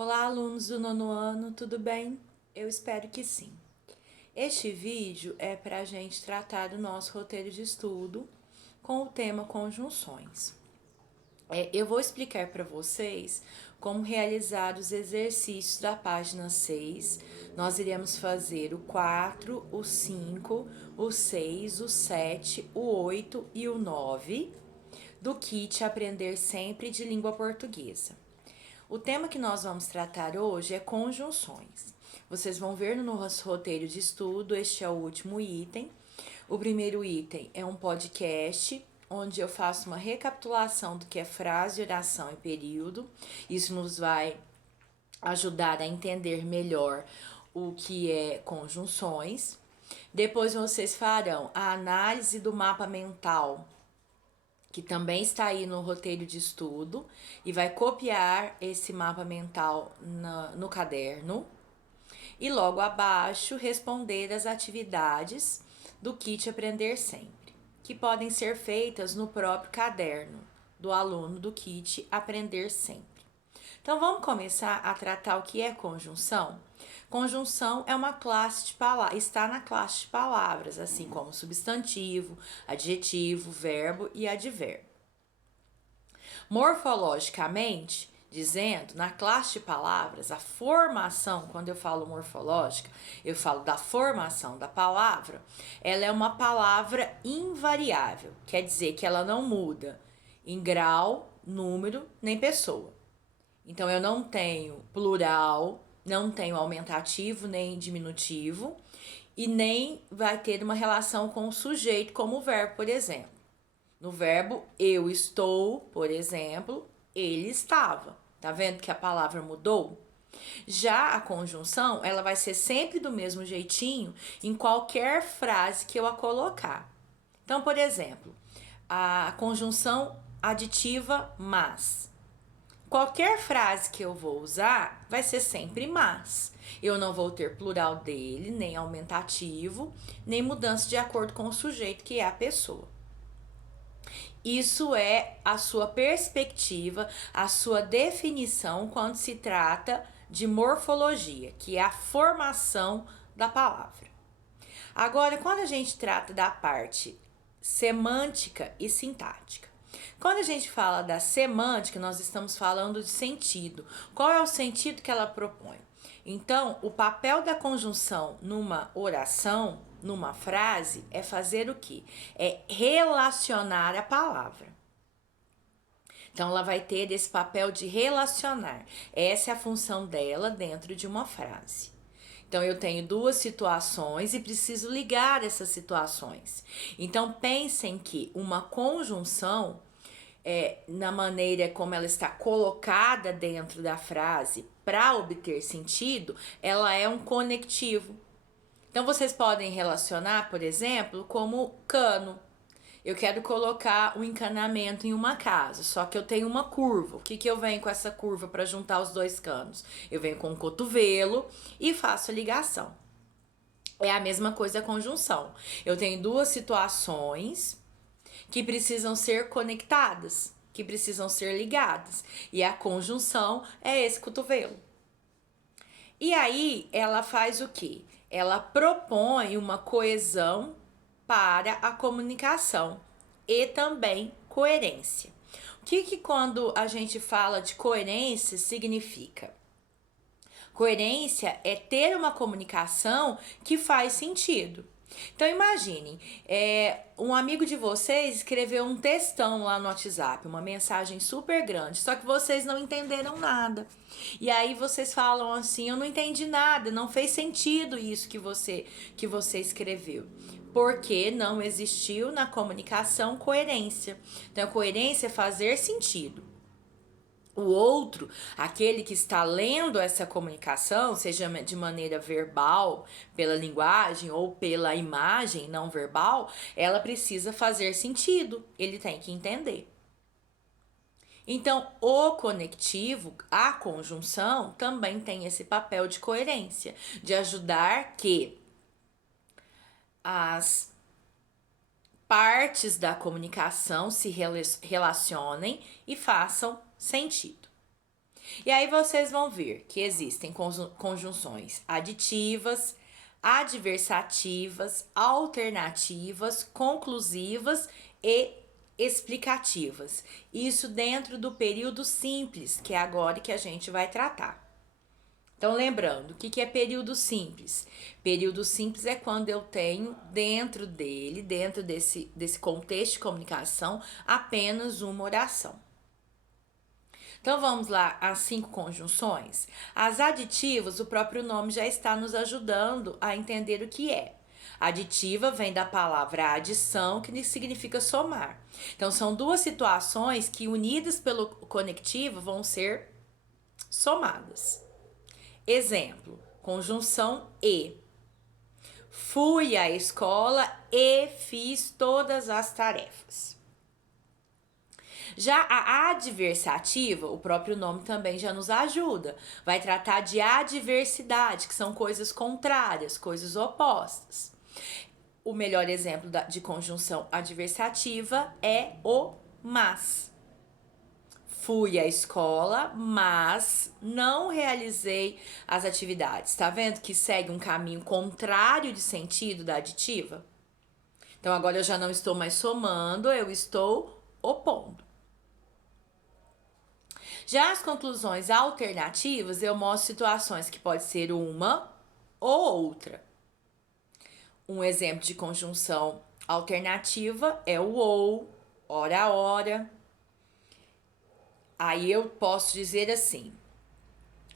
Olá, alunos do nono ano, tudo bem? Eu espero que sim. Este vídeo é para a gente tratar do nosso roteiro de estudo com o tema conjunções. Eu vou explicar para vocês como realizar os exercícios da página 6. Nós iremos fazer o 4, o 5, o 6, o 7, o 8 e o 9 do kit Aprender Sempre de Língua Portuguesa. O tema que nós vamos tratar hoje é conjunções. Vocês vão ver no nosso roteiro de estudo, este é o último item. O primeiro item é um podcast, onde eu faço uma recapitulação do que é frase, oração e período. Isso nos vai ajudar a entender melhor o que é conjunções. Depois vocês farão a análise do mapa mental, que também está aí no roteiro de estudo, e vai copiar esse mapa mental no caderno. E logo abaixo, responder as atividades do kit Aprender Sempre, que podem ser feitas no próprio caderno do aluno do kit Aprender Sempre. Então vamos começar a tratar o que é conjunção? Conjunção é uma classe de palavras, está na classe de palavras, assim como substantivo, adjetivo, verbo e advérbio. Morfologicamente, dizendo, na classe de palavras, a formação, quando eu falo morfológica, eu falo da formação da palavra, ela é uma palavra invariável, quer dizer que ela não muda em grau, número, nem pessoa. Então, eu não tenho plural, não tenho aumentativo nem diminutivo, e nem vai ter uma relação com o sujeito, como o verbo, por exemplo. No verbo eu estou, por exemplo, ele estava. Tá vendo que a palavra mudou? Já a conjunção, ela vai ser sempre do mesmo jeitinho em qualquer frase que eu a colocar. Então, por exemplo, a conjunção aditiva mas. Qualquer frase que eu vou usar vai ser sempre mas. Eu não vou ter plural dele, nem aumentativo, nem mudança de acordo com o sujeito, que é a pessoa. Isso é a sua perspectiva, a sua definição quando se trata de morfologia, que é a formação da palavra. Agora, quando a gente trata da parte semântica e sintática. Quando a gente fala da semântica, nós estamos falando de sentido. Qual é o sentido que ela propõe? Então, o papel da conjunção numa oração, numa frase, é fazer o quê? É relacionar a palavra. Então, ela vai ter esse papel de relacionar. Essa é a função dela dentro de uma frase. Então, eu tenho duas situações e preciso ligar essas situações. Então, pensem que uma conjunção, na maneira como ela está colocada dentro da frase para obter sentido, ela é um conectivo. Então, vocês podem relacionar, por exemplo, como cano. Eu quero colocar um encanamento em uma casa, só que eu tenho uma curva. O que eu venho com essa curva para juntar os dois canos? Eu venho com o cotovelo e faço a ligação. É a mesma coisa a conjunção. Eu tenho duas situações que precisam ser conectadas, que precisam ser ligadas. E a conjunção é esse cotovelo. E aí ela faz o quê? Ela propõe uma coesão para a comunicação e também coerência. O que quando a gente fala de coerência significa? Coerência é ter uma comunicação que faz sentido. Então imaginem, um amigo de vocês escreveu um textão lá no WhatsApp, uma mensagem super grande, só que vocês não entenderam nada. E aí vocês falam assim, eu não entendi nada, não fez sentido isso que você escreveu. Porque não existiu na comunicação coerência. Então, coerência é fazer sentido. O outro, aquele que está lendo essa comunicação, seja de maneira verbal, pela linguagem ou pela imagem não verbal, ela precisa fazer sentido, ele tem que entender. Então, o conectivo, a conjunção, também tem esse papel de coerência, de ajudar que as partes da comunicação se relacionem e façam sentido. E aí vocês vão ver que existem conjunções aditivas, adversativas, alternativas, conclusivas e explicativas. Isso dentro do período simples, que é agora que a gente vai tratar. Então, lembrando, o que é período simples? Período simples é quando eu tenho dentro desse contexto de comunicação, apenas uma oração. Então, vamos lá, as 5 conjunções. As aditivas, o próprio nome já está nos ajudando a entender o que é. Aditiva vem da palavra adição, que significa somar. Então, são duas situações que, unidas pelo conectivo, vão ser somadas. Exemplo, conjunção e. Fui à escola e fiz todas as tarefas. Já a adversativa, o próprio nome também já nos ajuda. Vai tratar de adversidade, que são coisas contrárias, coisas opostas. O melhor exemplo de conjunção adversativa é o mas. Fui à escola, mas não realizei as atividades. Tá vendo que segue um caminho contrário de sentido da aditiva? Então, agora eu já não estou mais somando, eu estou opondo. Já as conclusões alternativas, eu mostro situações que pode ser uma ou outra. Um exemplo de conjunção alternativa é o ou, ora, ora. Aí eu posso dizer assim: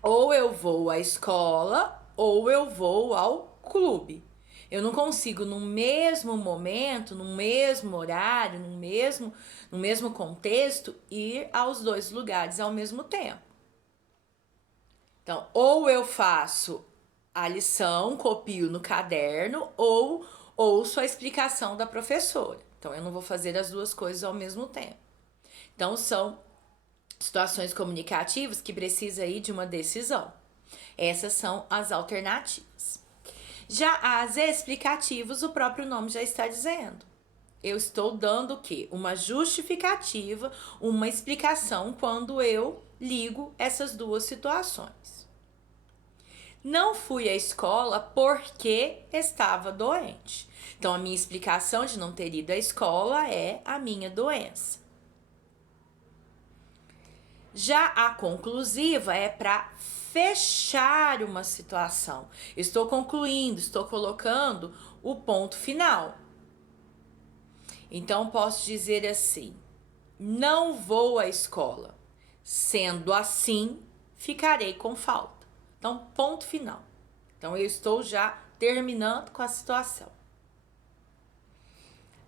ou eu vou à escola ou eu vou ao clube. Eu não consigo no mesmo momento, no mesmo horário, no mesmo contexto, ir aos dois lugares ao mesmo tempo. Então, ou eu faço a lição, copio no caderno, ou ouço a explicação da professora. Então, eu não vou fazer as duas coisas ao mesmo tempo. Então, são situações comunicativas que precisam aí de uma decisão. Essas são as alternativas. Já as explicativas, o próprio nome já está dizendo. Eu estou dando o quê? Uma justificativa, uma explicação quando eu ligo essas duas situações. Não fui à escola porque estava doente. Então, a minha explicação de não ter ido à escola é a minha doença. Já a conclusiva é para fechar uma situação. Estou concluindo, estou colocando o ponto final. Então, posso dizer assim: não vou à escola. Sendo assim, ficarei com falta. Então, ponto final. Então, eu estou já terminando com a situação.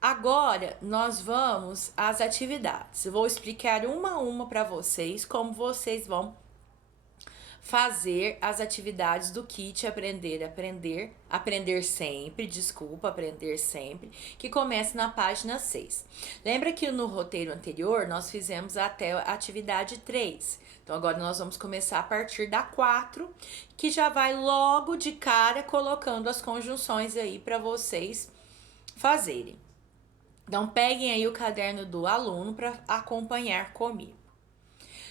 Agora, nós vamos às atividades. Eu vou explicar uma a uma para vocês como vocês vão fazer as atividades do kit aprender sempre, que começa na página 6. Lembra que no roteiro anterior nós fizemos até a atividade 3. Então, agora nós vamos começar a partir da 4, que já vai logo de cara colocando as conjunções aí para vocês fazerem. Então, peguem aí o caderno do aluno para acompanhar comigo.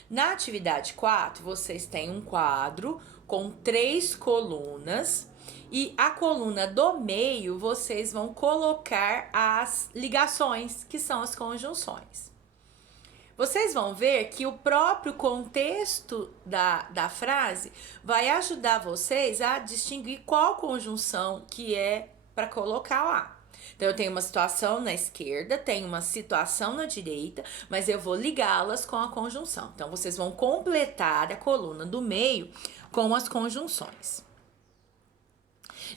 Na atividade 4, vocês têm um quadro com 3 colunas e a coluna do meio vocês vão colocar as ligações, que são as conjunções. Vocês vão ver que o próprio contexto da frase vai ajudar vocês a distinguir qual conjunção que é para colocar lá. Então, eu tenho uma situação na esquerda, tenho uma situação na direita, mas eu vou ligá-las com a conjunção. Então, vocês vão completar a coluna do meio com as conjunções.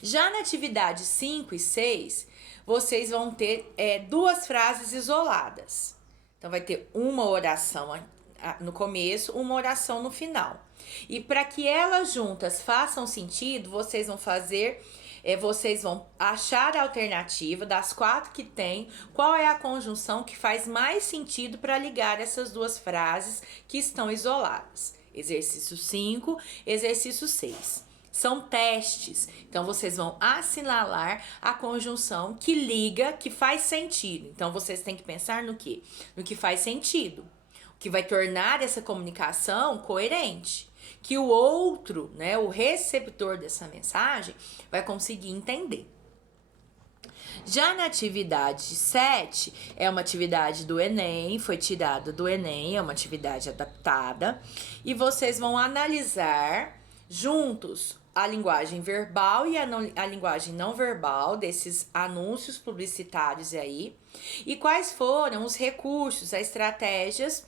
Já na atividade 5 e 6, vocês vão ter 2 frases isoladas. Então, vai ter uma oração no começo, uma oração no final. E para que elas juntas façam sentido, vocês vão achar a alternativa das 4 que tem, qual é a conjunção que faz mais sentido para ligar essas 2 frases que estão isoladas. Exercício 5, exercício 6. São testes, então vocês vão assinalar a conjunção que liga, que faz sentido. Então, vocês têm que pensar no quê? No que faz sentido. O que vai tornar essa comunicação coerente, que o outro, né, o receptor dessa mensagem, vai conseguir entender. Já na atividade 7, é uma atividade do Enem, foi tirada do Enem, é uma atividade adaptada, e vocês vão analisar juntos a linguagem verbal e a linguagem não verbal desses anúncios publicitários aí, e quais foram os recursos, as estratégias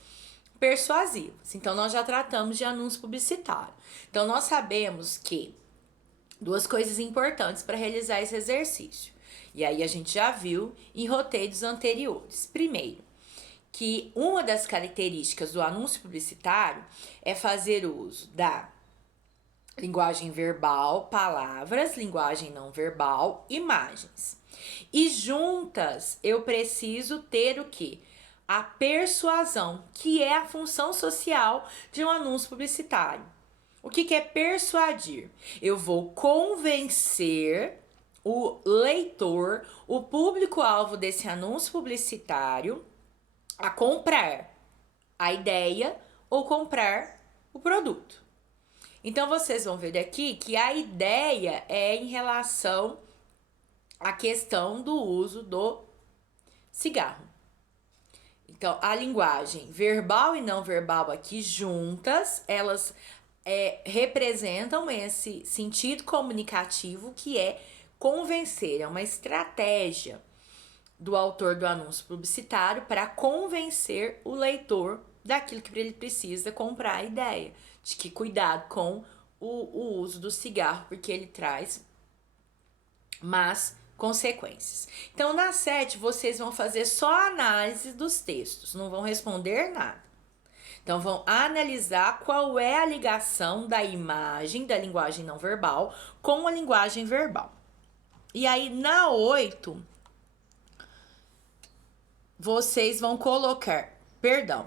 persuasivas. Então, nós já tratamos de anúncio publicitário. Então, nós sabemos que duas coisas importantes para realizar esse exercício. E aí a gente já viu em roteiros anteriores. Primeiro, que uma das características do anúncio publicitário é fazer uso da linguagem verbal, palavras, linguagem não verbal, imagens. E juntas eu preciso ter o quê? A persuasão, que é a função social de um anúncio publicitário. O que é persuadir? Eu vou convencer o leitor, o público-alvo desse anúncio publicitário, a comprar a ideia ou comprar o produto. Então, vocês vão ver aqui que a ideia é em relação à questão do uso do cigarro. Então, a linguagem verbal e não verbal aqui juntas, elas representam esse sentido comunicativo que é convencer, é uma estratégia do autor do anúncio publicitário para convencer o leitor daquilo que ele precisa comprar a ideia, de que cuidado com o uso do cigarro, porque ele traz más consequências. Então, na 7, vocês vão fazer só análise dos textos, não vão responder nada. Então, vão analisar qual é a ligação da imagem, da linguagem não verbal, com a linguagem verbal. E aí, na 8, vocês vão colocar,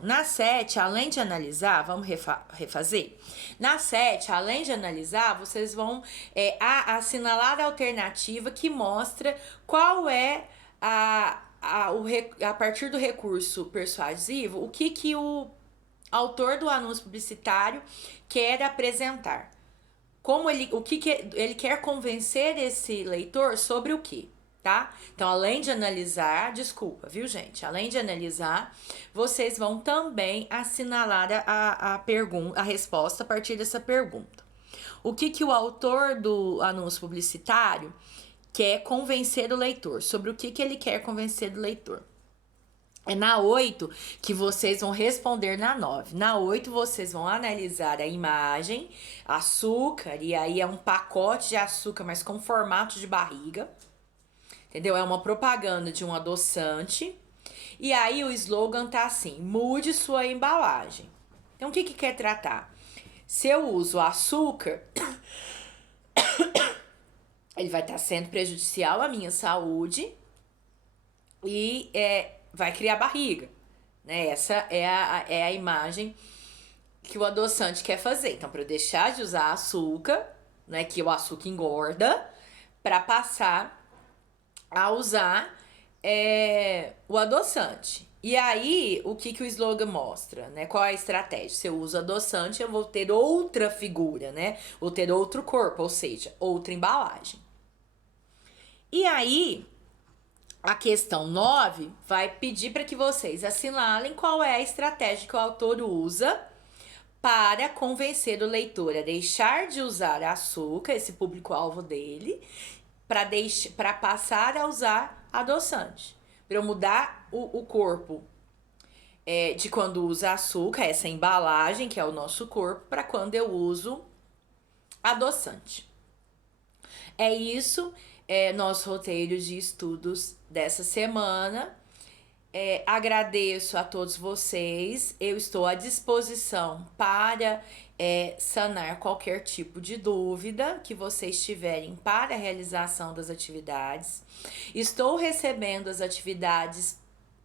na 7, além de analisar, vamos refazer? Na 7, além de analisar, vocês vão assinalar a alternativa que mostra qual é a partir do recurso persuasivo, o que o autor do anúncio publicitário quer apresentar. O que ele quer convencer esse leitor sobre o quê, tá? Então, além de analisar, desculpa, viu, gente? Além de analisar, vocês vão também assinalar a resposta a partir dessa pergunta. O que o autor do anúncio publicitário quer convencer o leitor? Sobre o que ele quer convencer o leitor? É na 8 que vocês vão responder na 9. Na 8, vocês vão analisar a imagem, açúcar, e aí é um pacote de açúcar, mas com formato de barriga. Entendeu? É uma propaganda de um adoçante. E aí o slogan tá assim: mude sua embalagem. Então, o que quer tratar? Se eu uso açúcar, ele vai estar sendo prejudicial à minha saúde e vai criar barriga, né? Essa é a imagem que o adoçante quer fazer. Então, para eu deixar de usar açúcar, né, que o açúcar engorda, para passar a usar o adoçante. E aí, o que o slogan mostra, né? Qual é a estratégia? Se eu uso adoçante, eu vou ter outra figura, né? Vou ter outro corpo, ou seja, outra embalagem. E aí, a questão 9 vai pedir para que vocês assinalem qual é a estratégia que o autor usa para convencer o leitor a deixar de usar açúcar, esse público-alvo dele, para passar a usar adoçante. Para eu mudar o corpo de quando usa açúcar, essa embalagem que é o nosso corpo, para quando eu uso adoçante. É isso. Nosso roteiro de estudos dessa semana. Agradeço a todos vocês. Eu estou à disposição para sanar qualquer tipo de dúvida que vocês tiverem para a realização das atividades. Estou recebendo as atividades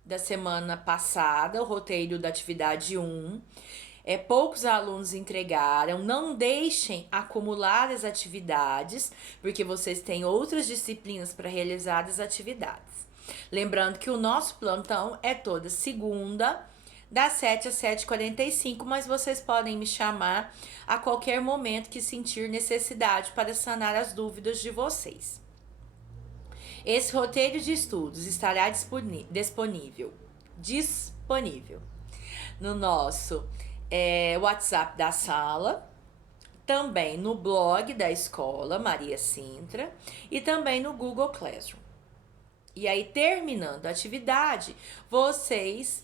da semana passada, o roteiro da atividade 1. Poucos alunos entregaram. Não deixem acumular as atividades, porque vocês têm outras disciplinas para realizar as atividades. Lembrando que o nosso plantão é toda segunda, das 7 às 7h45, mas vocês podem me chamar a qualquer momento que sentir necessidade para sanar as dúvidas de vocês. Esse roteiro de estudos estará disponível no nosso WhatsApp da sala, também no blog da escola Maria Sintra e também no Google Classroom. E aí, terminando a atividade, vocês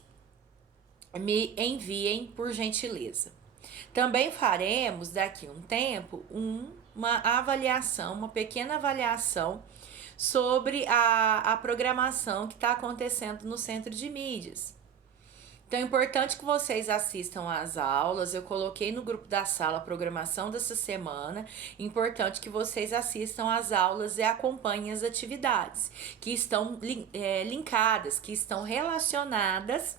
me enviem por gentileza. Também faremos daqui a um tempo uma avaliação, uma pequena avaliação sobre a programação que está acontecendo no Centro de Mídias. Então é importante que vocês assistam às aulas. Eu coloquei no grupo da sala a programação dessa semana. Importante que vocês assistam às aulas e acompanhem as atividades que estão linkadas, que estão relacionadas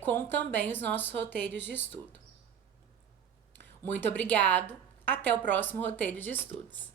com também os nossos roteiros de estudo. Muito obrigado. Até o próximo roteiro de estudos.